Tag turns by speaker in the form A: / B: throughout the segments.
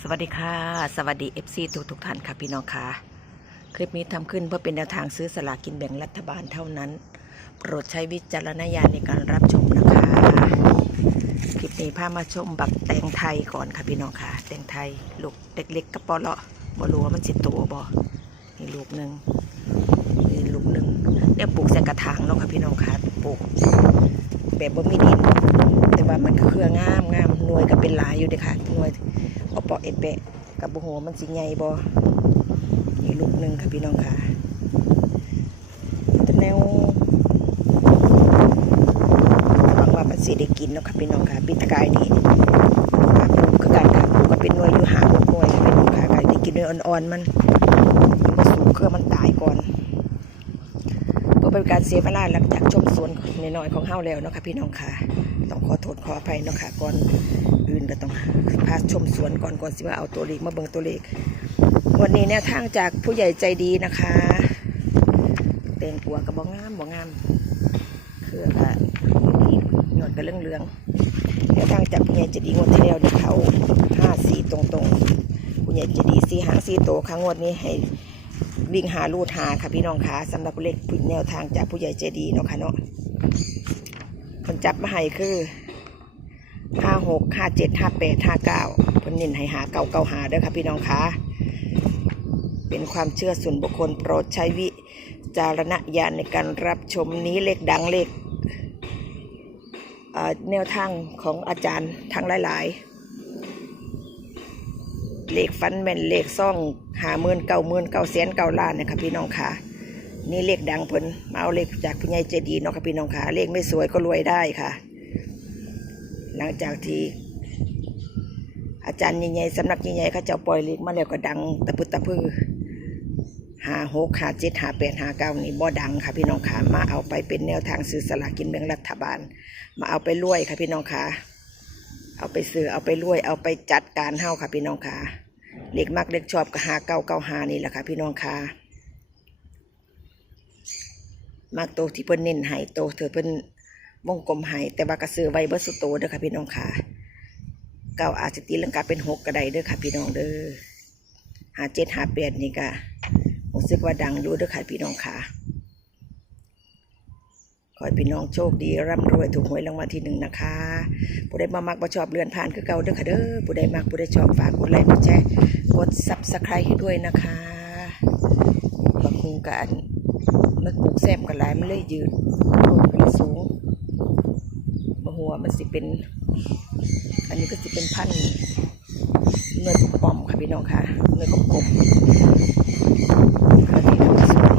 A: สวัสดีค่ะ สวัสดี FC ทุกทุกท่านค่ะพี่น้องค่ะคลิปนี้ทำขึ้นเพื่อเป็นแนวทางซื้อสลากกินแบ่งรัฐบาลเท่านั้น โปรดใช้วิจารณญาณในการรับชมนะคะคลิปนี้พามาชมบักแตงไทยก่อนค่ะพี่น้องค่ะ แตงไทยลูกเล็กๆกระปอเลาะบ่รู้ว่ามันสิโตบ่นี่ลูกหนึ่งนี่ลูกหนึ่งเดี๋ยวปลูกใส่กระถางเนาะค่ะพี่น้องค่ะปลูกแบบบ่มีดินแต่ว่ามันก็เครืองามงามหน่วยก็เป็นหลายอยู่เด้ค่ะหน่วย เอาปาะเอ็ดเปะกับบ่ฮู้ว่ามันสิใหญ่บ่นี่ลูกหนึ่งค่ะพี่น้องค่ะแต่แนวหวังว่ามันสิได้กินเนาะค่ะพี่น้องค่ะปีตกายนี่ค่ะปลูกคือกันค่ะปลูกก็เป็นหน่วยอยู่หาหกหน่วยค่ะพี่น้องค่ะก็ได้กินหน่วยอ่อนๆมันมันสูงเครือมันตายก่อนก็เป็นการเสียเวลาหลังจากชมสวนน้อยๆของเฮาแล้วเนาะค่ะพี่น้องค่ะ ต้องขอโทษขออภัยเนาะค่ะก่อนอื่นก็ต้องพาชมสวนก่อนก่อนสิว่าเอาตัวเลขมาเบิ่งตัวเลข วันนี้แนวทางจากผู้ใหญ่ใจดีนะคะเต็งปัวกับบ่งามบ่งามเครือก็หยดกระเรื่องเรืองๆแนวทางจากผู้ใหญ่ใจดีงวดที่แล้วเนี่ยเขาห้าสี่ตรงๆผู้ใหญ่ใจดีสี่หางสี่โตครั้งงวดนี้ให้วิ่งหาลูดหาค่ะพี่น้องคะสำหรับเลขผุดแนวทางจากผู้ใหญ่ใจดีเนาะค่ะเนาะ คนจับมาให้คือห้าหกห้าเจ็ดห้าแปดห้าเก้าคนเน้นให้หาเก้าเก้าหาเด้อค่ะพี่น้องคะเป็นความเชื่อส่วนบุคคลโปรดใช้วิจารณญาณในการรับชมนี้เลขดังเลขเอ่อแนวทางของอาจารย์ทั้งหลาย ๆ เลขฟันแมนเลขซ่องหาหมื่นเก้าหมื่นเก้าแสนเก้าล้านนะครับพี่น้องค่ะ นี่เลขดังเพิ่นมาเอาเลขจากผู้ใหญ่ใจดีนาะครับพี่น้องค่ะเลขไม่สวยก็รวยได้ค่ะ หลังจากที่อาจารย์ใหญ่ๆสำนักใหญ่ๆเขาจ้าปล่อยเลขมาแล้วก็ดังตะพึดตะพือหาหกหาเจ็ดหาแปดหาเก้านี่บ่ดังค่ะพี่น้องค่ะมาเอาไปเป็นแนวทางซื้อสลากกินแบ่งรัฐบาล มาเอาไปรวยค่ะพี่น้องค่ะเอาไปซื้อเอาไปรวยเอาไปจัดการเฮาค่ะพี่น้องค่ะเล็กมักเล็กชอบก็หาเก้าเก้าหานี่แหละค่ะพี่น้องค่ะ มักโตที่เพิ่นเน้นให้โตเธอเพิ่นวงกลมให้แต่ว่ากระซื้อไว้เบิดสุดโตเด้อค่ะพี่น้องค่ะเก้าอาจจะตีลังกาเป็นหกก็ไดเด้อค่ะพี่น้องเด้อหาเจ็ดหาแปดนี่ก็รู้สึกว่าดังดูเด้อค่ะพี่น้องค่ะขอให้พี่น้องโชคดีร่ำรวยถูกหวยรางวัลที่หนึ่งนะคะ ผู้ใดมามักมาชอบเลื่อนผ่านคือเก่าเด้อค่ะเด้อผู้ใดมักผู้ใดชอบฝากกดไลค์กดแชร์กดซับสไครต์ให้ด้วยนะคะบางคุงกัน มันปลูกแซมกันหลายมันเลยยืดต้นมันสูงบหัวมันสิเป็น อันนี้ก็สิเป็นพันธุ์เนื้อปอมค่ะพี่น้องค่ะเนื้อกลมอันนี้ก็สวย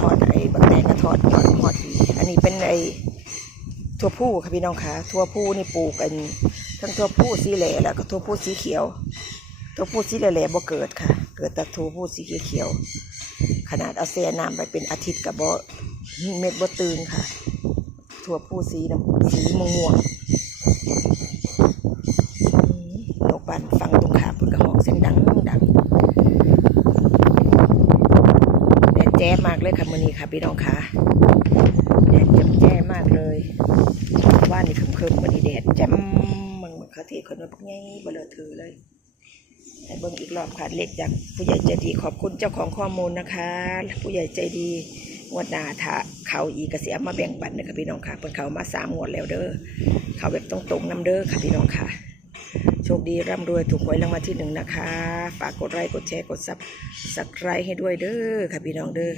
A: ทอดไอ้บางแดงก็ทอดยอดฮอดดีอันนี้เป็นไอ้ทั่วผู้ค่ะพี่น้องค่ะทั่วผู้นี่ปลูกกันทั้งทั่วผู้สีเหล่แล้วก็ทั่วผู้สีเขียว ทั่วผู้สีเหล่ๆบ่เกิดค่ะ เกิดแต่ทั่วผู้สีเขียว ขนาดเอาแซ่น้ำไปเป็นอาทิตย์กับบ่เม็ดบ่ตื่นค่ะทั่วผู้สีน้ำสีม่วงนกบ้านฟังตรงขาพุ่นกระหอกเสียงดังดังแดดแจ้มากเลยค่ะมือนี้ค่ะพี่น้องค่ะแดดจ้ำแจ้มากเลยว่านี่คึมๆวันนี้แดดจ้ำมึงเขาเทคนมาพวกนี้เบลอถือเลย เบิ่งอีกรอบค่ะเล็กจากผู้ใหญ่ใจดีขอบคุณเจ้าของข้อมูลนะคะ ผู้ใหญ่ใจดีงวดหน้าถ้าเขาอีกกระเสียมาแบ่งปันนะคะพี่น้องค่ะเป็นเขามาสามงวดแล้วเด้อเขาแบบตรงๆนำเด้อค่ะพี่น้องค่ะ โชคดีร่ำรวยถูกหวยรางวัลที่หนึ่งนะคะ ฝากกดไลค์กดแชร์กดซับสไครต์ให้ด้วยเด้อค่ะพี่น้องเด้อ